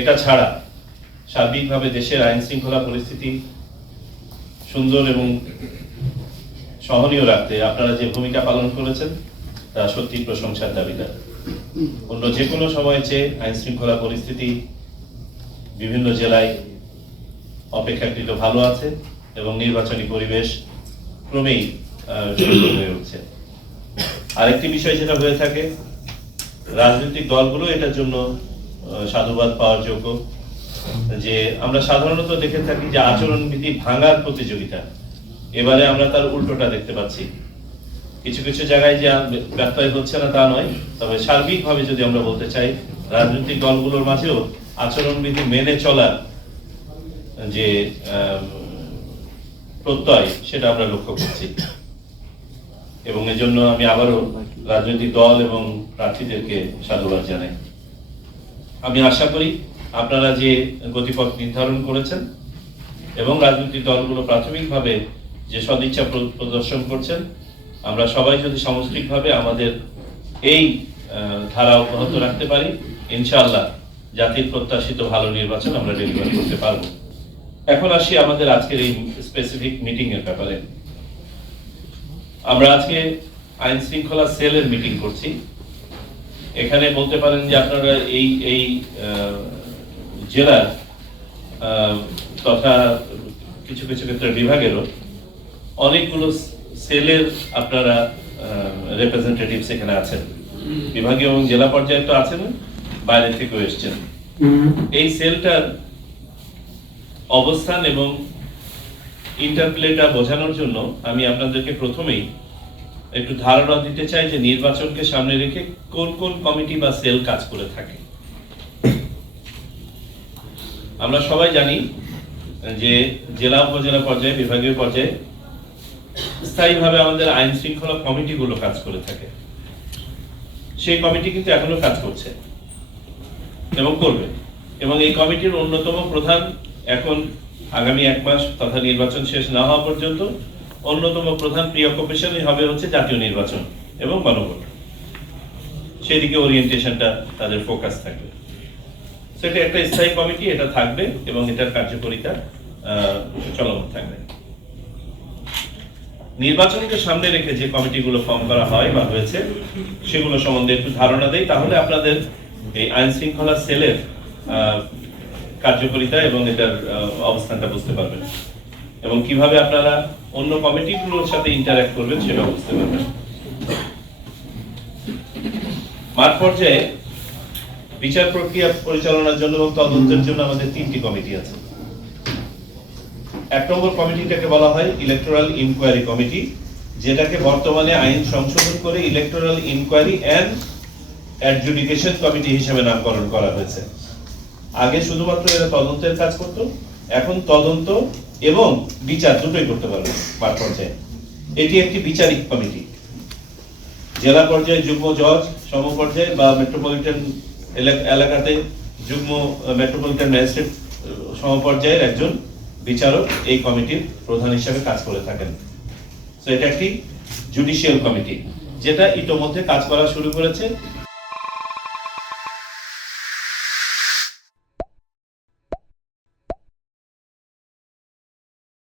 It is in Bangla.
এটা ছাড়া সার্বিকভাবে দেশের আইন শৃঙ্খলা পরিস্থিতি সুন্দর এবং সহনীয় রাখতে আপনারা যে ভূমিকা পালন করেছেন তা সত্যি প্রশংসার দাবিদার। অন্য যে কোনো সময়ের চেয়ে আইন শৃঙ্খলা পরিস্থিতি বিভিন্ন জেলায় অপেক্ষাকৃত ভালো আছে এবং নির্বাচনী পরিবেশ ক্রমেই সুন্দর হয়ে উঠছে। আরেকটি বিষয় যেটা হয়ে থাকে, রাজনৈতিক দলগুলো এটার জন্য সাধুবাদ পাওয়ার যোগ্য যে আমরা সাধারণত দেখে থাকি যে আচরণবিধি ভাঙার প্রতিযোগিতা, এবারে আমরা তার উল্টোটা দেখতে পাচ্ছি। কিছু কিছু জায়গায় যে ব্যত্যয় হচ্ছে না তা নয়, তবে সার্বিকভাবে যদি আমরা বলতে চাই রাজনৈতিক দলগুলোর মাঝেও আচরণবিধি মেনে চলার যে প্রত্যয় সেটা আমরা লক্ষ্য করছি এবং এজন্য আমি আবারও রাজনৈতিক দল এবং প্রার্থীদেরকে সাধুবাদ জানাই। আমি আশা করি আপনারা যে গতিপথ নির্ধারণ করেছেন এবং রাজনৈতিক দলগুলো প্রাথমিকভাবে যে সদিচ্ছা প্রদর্শন করছেন, আমরা সবাই যদি সামগ্রিকভাবে আমাদের এই ধারা অব্যাহত রাখতে পারি, ইনশাআল্লাহ জাতির প্রত্যাশিত ভালো নির্বাচন আমরা ডেলিভার করতে পারবো। এখন আসি আমাদের আজকের এই স্পেসিফিক মিটিং এর ব্যাপারে। আমরা আজকে আইন শৃঙ্খলা সেলের মিটিং করছি। এখানে বলতে পারেন যে আপনারা এই জেলার তথা কিছু কিছু ক্ষেত্রে বিভাগেরও অনেকগুলো সেলের আপনারা রিপ্রেজেন্টেটিভস এখানে আছেন। বিভাগীয় এবং জেলা পর্যায়ে তো আছেন, বাইরে থেকেও এসছেন। এই সেলটার অবস্থান এবং ইন্টারপ্লেটা বোঝানোর জন্য আমি আপনাদেরকে প্রথমেই একটু ধারণা দিতে চাই যে নির্বাচনকে সামনে রেখে কোন কোন কমিটি বা সেল কাজ করে থাকে। আমরা সবাই জানি যে জেলা উপজেলা পর্যায়ে, বিভাগীয় পর্যায়ে স্থায়ীভাবে আমাদের আইন শৃঙ্খলা কমিটিগুলো কাজ করে থাকে। সেই কমিটি কিন্তু এখনো কাজ করছে এবং করবে, এবং এই কমিটির অন্যতম প্রধান এখন আগামী 1 মাস তথা নির্বাচন শেষ না হওয়া পর্যন্ত অন্যতম প্রধান প্রিঅকুপেশনই হবে হচ্ছে জাতীয় নির্বাচন এবং গণভোট। সেদিকে ওরিয়েন্টেশনটা তাদের ফোকাস থাকবে। সেটা একটা স্থায়ী কমিটি, এটা থাকবে এবং এটার কার্যকারিতা চলমান থাকবে। নির্বাচনকে সামনে রেখে যে কমিটিগুলো ফর্ম করা হয় বা হয়েছে সেগুলো সম্বন্ধে একটু ধারণা দেই, তাহলে আপনাদের এই আইন শৃঙ্খলা সেলের কার্যকারিতা এবং এটার অবস্থানটা বুঝতে পারবেন এবং কিভাবে আপনারা অন্য কমিটিগুলোর সাথে ইন্টারঅ্যাক্ট করবেন সেটা বুঝতে পারবেন। মাঠ পর্যায়ে বিচার প্রক্রিয়া পরিচালনার জন্য এবং তদন্তের জন্য আমাদের 3টি কমিটি আছে। 1 নম্বর কমিটিটাকে বলা হয় ইলেকটোরাল ইনকোয়ারি কমিটি, যেটাকে বর্তমানে আইন সংশোধন করে electoral inquiry and adjudication committee হিসেবে নামকরণ করা হয়েছে। আগে শুধুমাত্র এরা তদন্তের কাজ করত, এখন তদন্ত এবং বিচার দুটোই করতে পারবে মাঠ পর্যায়ে। এটি একটি বিচারিক কমিটি। জেলা পর্যায়ে যুগ্ম জজ, সম পর্যায়ে বা মেট্রোপলিটন এলাকাতে যুগ্ম মেট্রোপলিটন ম্যাজিস্ট্রেট সমপর্যায়ের একজন বিচারক এই কমিটির প্রধান হিসেবে কাজ করে থাকেন। তো এটা একটি জুডিশিয়াল কমিটি যেটা ইতোমধ্যে কাজ করা শুরু করেছে